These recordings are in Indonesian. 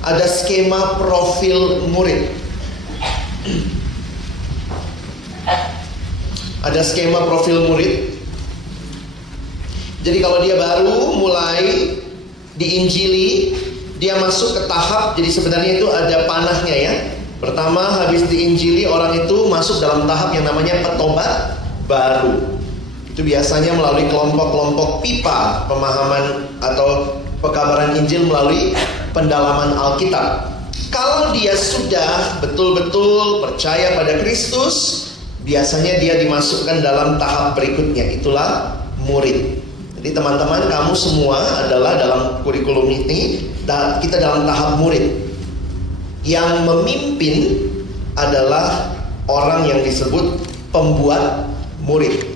ada skema profil murid. Ada skema profil murid. Jadi kalau dia baru mulai diinjili, dia masuk ke tahap, jadi sebenarnya itu ada panahnya ya. Pertama, habis diinjili, orang itu masuk dalam tahap yang namanya petobat baru. Itu biasanya melalui kelompok-kelompok pipa pemahaman atau pekabaran Injil melalui pendalaman Alkitab. Kalau dia sudah betul-betul percaya pada Kristus, biasanya dia dimasukkan dalam tahap berikutnya, itulah murid. Jadi teman-teman, kamu semua adalah dalam kurikulum ini, kita dalam tahap murid. Yang memimpin adalah orang yang disebut pembuat murid.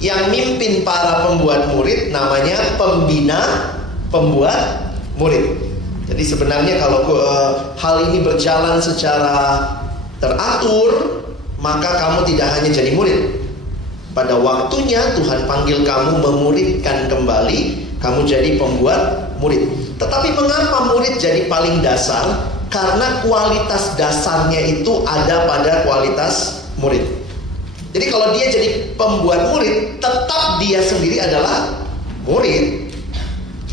Yang mimpin para pembuat murid namanya pembina pembuat murid. Jadi sebenarnya kalau hal ini berjalan secara teratur, maka kamu tidak hanya jadi murid. Pada waktunya Tuhan panggil kamu memuridkan kembali, kamu jadi pembuat murid. Tetapi mengapa murid jadi paling dasar? Karena kualitas dasarnya itu ada pada kualitas murid. Jadi kalau dia jadi pembuat murid, tetap dia sendiri adalah murid,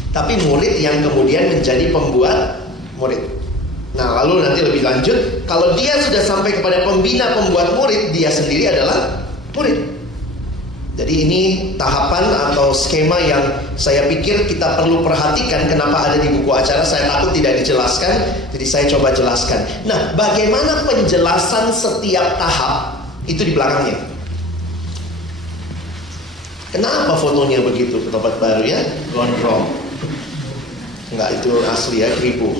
tapi murid yang kemudian menjadi pembuat murid. Nah, lalu nanti lebih lanjut, kalau dia sudah sampai kepada pembina pembuat murid, dia sendiri adalah murid. Jadi ini tahapan atau skema yang saya pikir kita perlu perhatikan. Kenapa ada di buku acara, saya takut tidak dijelaskan, jadi saya coba jelaskan. Nah, bagaimana penjelasan setiap tahap itu di belakangnya. Kenapa fotonya begitu? Petobat baru ya, gondrong. Enggak, itu asli ya, ribu.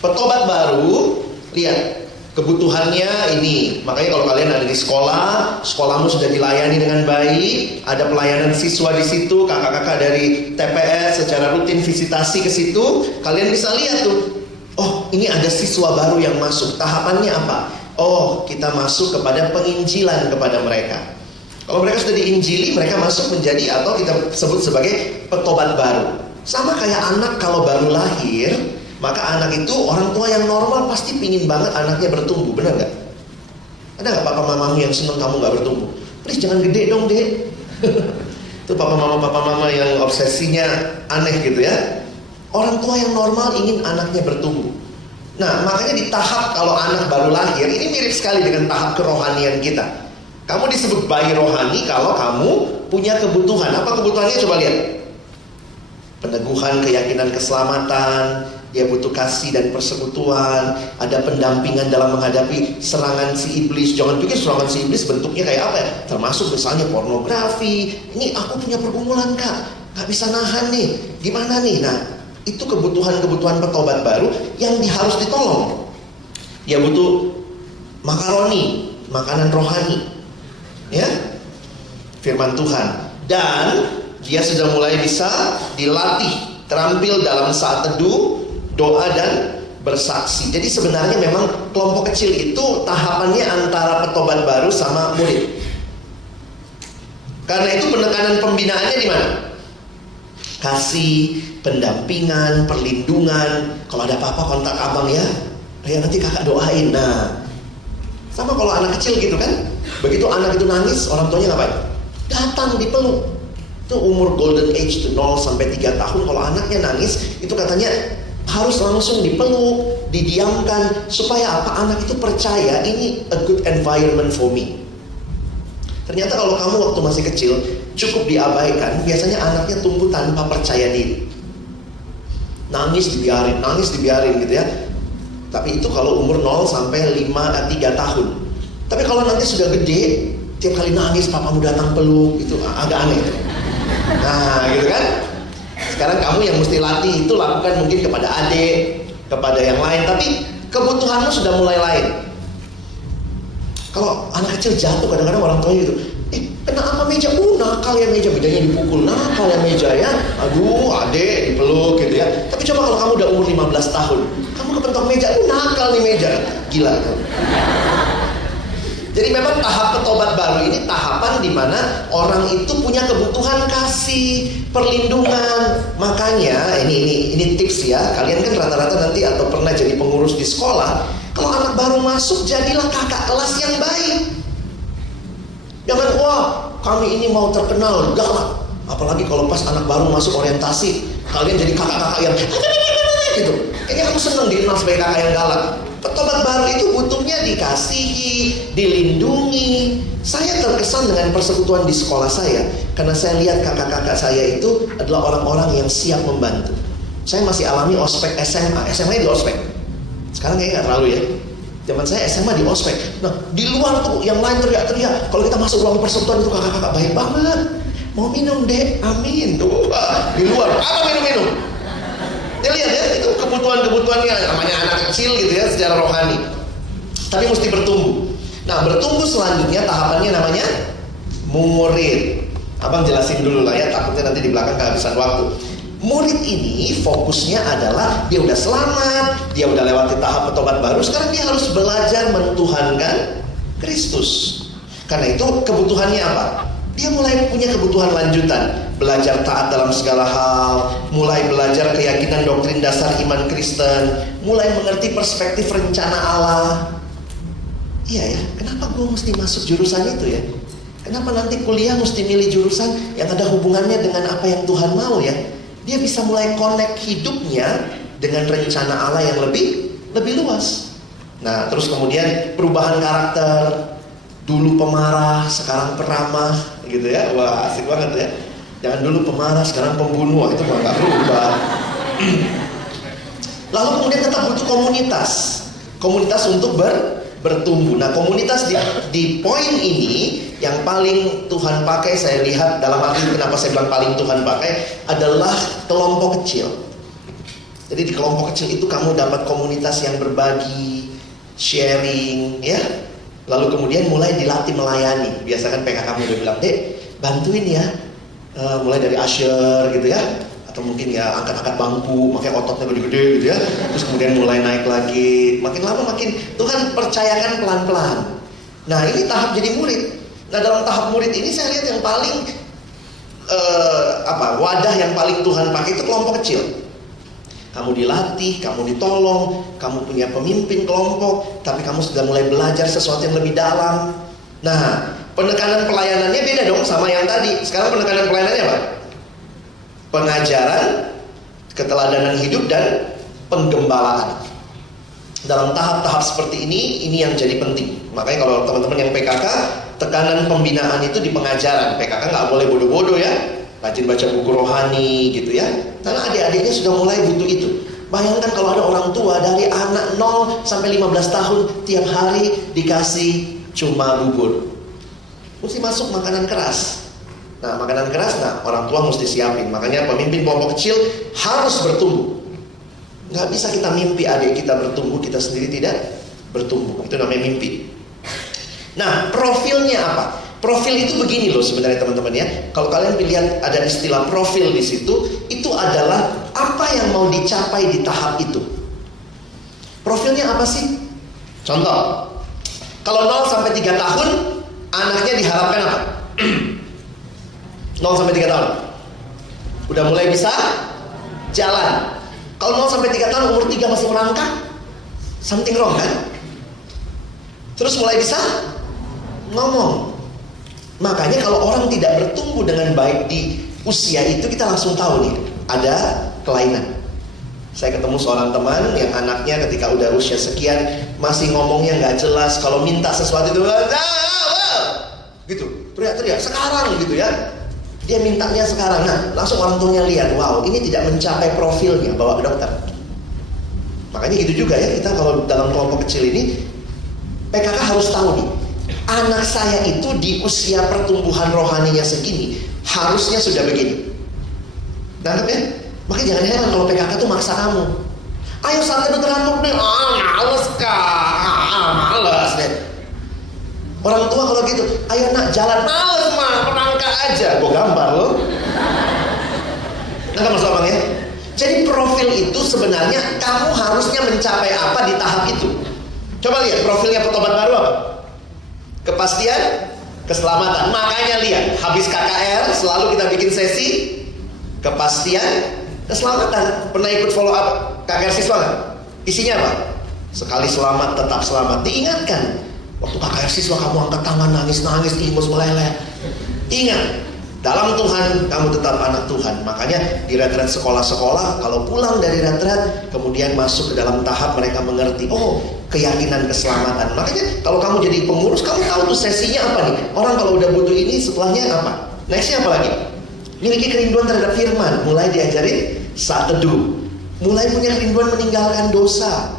Petobat baru, lihat kebutuhannya ini. Makanya kalau kalian ada di sekolah, sekolahmu sudah dilayani dengan baik, ada pelayanan siswa di situ, kakak-kakak dari TPS secara rutin visitasi ke situ, kalian bisa lihat tuh, oh ini ada siswa baru yang masuk. Tahapannya apa? Oh, kita masuk kepada penginjilan kepada mereka. Kalau mereka sudah diinjili, mereka masuk menjadi atau kita sebut sebagai petobat baru. Sama kayak anak kalau baru lahir, maka anak itu, orang tua yang normal pasti pingin banget anaknya bertumbuh, benar gak? Ada gak papa mamamu yang senang kamu gak bertumbuh? Please jangan gede dong dek. Itu papa mama yang obsesinya aneh gitu ya. Orang tua yang normal ingin anaknya bertumbuh. Nah, makanya di tahap kalau anak baru lahir, ini mirip sekali dengan tahap kerohanian kita. Kamu disebut bayi rohani kalau kamu punya kebutuhan. Apa kebutuhannya? Coba lihat. Peneguhan keyakinan keselamatan, dia butuh kasih dan persekutuan, ada pendampingan dalam menghadapi serangan si iblis. Jangan pikir serangan si iblis bentuknya kayak apa ya, termasuk misalnya pornografi. Ini aku punya pergumulan kak, gak bisa nahan nih, gimana nih? Nah, itu kebutuhan-kebutuhan petobat baru yang harus ditolong. Dia butuh makaroni, makanan rohani, ya, firman Tuhan. Dan dia sudah mulai bisa dilatih, terampil dalam saat teduh, doa dan bersaksi. Jadi sebenarnya memang kelompok kecil itu tahapannya antara petobat baru sama murid. Karena itu penekanan pembinaannya di mana? Kasih, pendampingan, perlindungan. Kalau ada apa-apa kontak abang ya, nanti kakak doain. Nah, sama kalau anak kecil gitu kan. Begitu anak itu nangis, orang tuanya ngapain? Datang dipeluk. Itu umur golden age tuh 0 sampai 3 tahun. Kalau anaknya nangis, itu katanya harus langsung dipeluk, didiamkan, supaya apa? Anak itu percaya ini a good environment for me. Ternyata kalau kamu waktu masih kecil cukup diabaikan, biasanya anaknya tumbuh tanpa percaya diri. Nangis dibiarin gitu ya. Tapi itu kalau umur 0 sampai 3 tahun. Tapi kalau nanti sudah gede, tiap kali nangis papamu datang peluk, itu agak aneh. Nah, gitu kan? Sekarang kamu yang mesti latih itu lakukan mungkin kepada adik, kepada yang lain, tapi kebutuhanmu sudah mulai lain. Kalau anak kecil jatuh, kadang-kadang orang tuanya gitu, kena apa meja? Nakal ya meja, mejanya dipukul, nakal ya meja ya. Aduh, adik dipeluk gitu ya. Tapi coba kalau kamu udah umur 15 tahun, kamu kepentok meja, nakal nih meja. Gila kan? Jadi memang tahap petobat baru ini tahapan di mana orang itu punya kebutuhan kasih, perlindungan. Makanya ini tips ya. Kalian kan rata-rata nanti atau pernah jadi pengurus di sekolah. Kalau anak baru masuk, jadilah kakak kelas yang baik. Jangan kami ini mau terkenal, galak. Apalagi kalau pas anak baru masuk orientasi, kalian jadi kakak-kakak yang gitu. Kayaknya aku seneng dikenal sebagai kakak yang galak. Petobat baru itu butuhnya dikasihi, dilindungi. Saya terkesan dengan persekutuan di sekolah saya, karena saya lihat kakak-kakak saya itu adalah orang-orang yang siap membantu. Saya masih alami ospek SMA. SMA di ospek. Sekarang kayaknya nggak terlalu ya. Zaman saya SMA di ospek. Nah, di luar tuh yang lain teriak-teriak. Kalau kita masuk ruang persekutuan itu kakak-kakak baik banget. Mau minum dek, amin. Tuh, di luar, apa minum-minum? Ya lihat ya, itu kebutuhan-kebutuhannya, namanya anak kecil gitu ya, secara rohani. Tapi mesti bertumbuh. Nah, bertumbuh selanjutnya tahapannya namanya murid. Abang jelasin dulu lah ya, takutnya nanti di belakang kehabisan waktu. Murid ini fokusnya adalah dia udah selamat, dia udah lewati tahap petobat baru, sekarang dia harus belajar mentuhankan Kristus. Karena itu kebutuhannya apa? Dia mulai punya kebutuhan lanjutan. Belajar taat dalam segala hal, mulai belajar keyakinan doktrin dasar iman Kristen, mulai mengerti perspektif rencana Allah. Iya ya, kenapa gue mesti masuk jurusan itu ya? Kenapa nanti kuliah mesti milih jurusan yang ada hubungannya dengan apa yang Tuhan mau ya? Dia bisa mulai connect hidupnya dengan rencana Allah yang lebih luas. Nah, terus kemudian perubahan karakter. Dulu pemarah, sekarang peramah, gitu ya. Wah, asik banget ya. Jangan dulu pemarah, sekarang pembunuh. Itu mah gak berubah. Lalu kemudian tetap butuh komunitas. Komunitas untuk bertumbuh. Nah, komunitas di poin ini yang paling Tuhan pakai, saya lihat dalam arti kenapa saya bilang paling Tuhan pakai adalah kelompok kecil. Jadi di kelompok kecil itu kamu dapat komunitas yang berbagi, sharing, ya. Lalu kemudian mulai dilatih melayani. Biasa kan PK kamu udah bilang, dek bantuin ya, mulai dari usher gitu ya, atau mungkin ya angkat-angkat bangku, makanya ototnya gede-gede gitu ya. Terus kemudian mulai naik lagi, makin lama makin Tuhan percayakan pelan-pelan. Nah, ini tahap jadi murid. Nah, dalam tahap murid ini saya lihat yang paling wadah yang paling Tuhan pakai itu kelompok kecil. Kamu dilatih, kamu ditolong, kamu punya pemimpin kelompok, tapi kamu sudah mulai belajar sesuatu yang lebih dalam. Nah, penekanan pelayanannya beda dong sama yang tadi. Sekarang penekanan pelayanannya apa? Pengajaran, keteladanan hidup, dan penggembalaan. Dalam tahap-tahap seperti ini yang jadi penting. Makanya kalau teman-teman yang PKK, tekanan pembinaan itu di pengajaran. PKK nggak boleh bodoh-bodoh ya. Rajin baca buku rohani gitu ya. Karena adik-adiknya sudah mulai butuh itu. Bayangkan kalau ada orang tua dari anak 0 sampai 15 tahun tiap hari dikasih cuma bubur. Mesti masuk makanan keras. Nah, makanan keras, orang tua mesti siapin. Makanya pemimpin kelompok kecil harus bertumbuh. Nggak bisa kita mimpi adik kita bertumbuh, kita sendiri tidak bertumbuh. Itu namanya mimpi. Nah, profilnya apa? Profil itu begini loh sebenarnya teman-teman ya. Kalau kalian lihat ada istilah profil di situ, itu adalah apa yang mau dicapai di tahap itu. Profilnya apa sih? Contoh, kalau 0 sampai 3 tahun, anaknya diharapkan apa? 0 sampai 3 tahun udah mulai bisa jalan. Kalau 0 sampai 3 tahun umur 3 masih merangkak, something wrong kan? Terus mulai bisa ngomong. Makanya kalau orang tidak bertumbuh dengan baik di usia itu, kita langsung tahu nih ada kelainan. Saya ketemu seorang teman yang anaknya ketika udah usia sekian masih ngomongnya nggak jelas. Kalau minta sesuatu itu gitu, teriak-teriak sekarang gitu ya. Dia mintanya sekarang. Nah, langsung orang tuanya lihat, wow, ini tidak mencapai profilnya, bawa ke dokter. Makanya gitu juga ya, kita kalau dalam kelompok kecil ini PKK harus tahu nih, anak saya itu di usia pertumbuhan rohaninya segini harusnya sudah begini. Nangkep ya? Makanya jangan heran kalau PKK tuh maksa kamu. Ayo saatnya dokter ngantuk nih. Males kak, males deh. Orang tua kalau gitu, ayo nak jalan. Males mah, merangkak aja. Gue gambar loh. Nangkep maksud abang ya? Jadi profil itu sebenarnya kamu harusnya mencapai apa di tahap itu. Coba lihat profilnya petobat baru apa? kepastian, keselamatan. Makanya lihat, habis KKR selalu kita bikin sesi kepastian, keselamatan. Pernah ikut follow up KKR siswa nggak? Isinya apa? Sekali selamat, tetap selamat. Diingatkan, waktu KKR siswa kamu angkat tangan, nangis-nangis, imus meleleh. Ingat, dalam Tuhan kamu tetap anak Tuhan. Makanya di retret sekolah-sekolah, kalau pulang dari retret kemudian masuk ke dalam tahap mereka mengerti, oh, keyakinan keselamatan. Makanya kalau kamu jadi pengurus, kamu tahu tuh sesinya apa nih. Orang kalau udah butuh ini, setelahnya apa? Nextnya apa lagi? Miliki kerinduan terhadap firman. Mulai diajarin saat teduh. Mulai punya kerinduan meninggalkan dosa,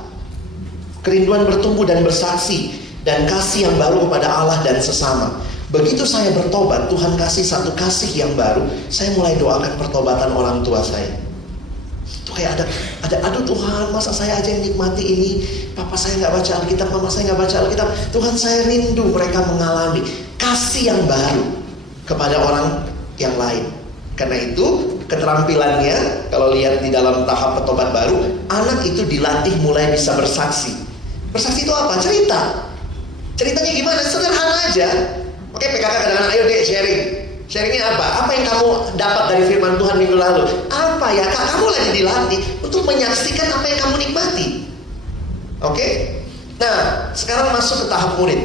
kerinduan bertumbuh dan bersaksi, dan kasih yang baru kepada Allah dan sesama. Begitu saya bertobat, Tuhan kasih satu kasih yang baru. Saya mulai doakan pertobatan orang tua saya. Itu kayak ada aduh Tuhan, masa saya aja yang nikmati ini, papa saya nggak baca Alkitab, mama saya nggak baca Alkitab. Tuhan, saya rindu mereka mengalami kasih yang baru kepada orang yang lain. Karena itu keterampilannya, kalau lihat di dalam tahap petobat baru, anak itu dilatih mulai bisa bersaksi. Bersaksi itu apa? Cerita. Ceritanya gimana? Sederhana aja. Oke, PKK kadang-kadang, ayo deh sharing. Sharingnya apa? Apa yang kamu dapat dari firman Tuhan minggu lalu? Apa ya? Kamu lagi dilatih untuk menyaksikan apa yang kamu nikmati. Oke? Nah, sekarang masuk ke tahap murid.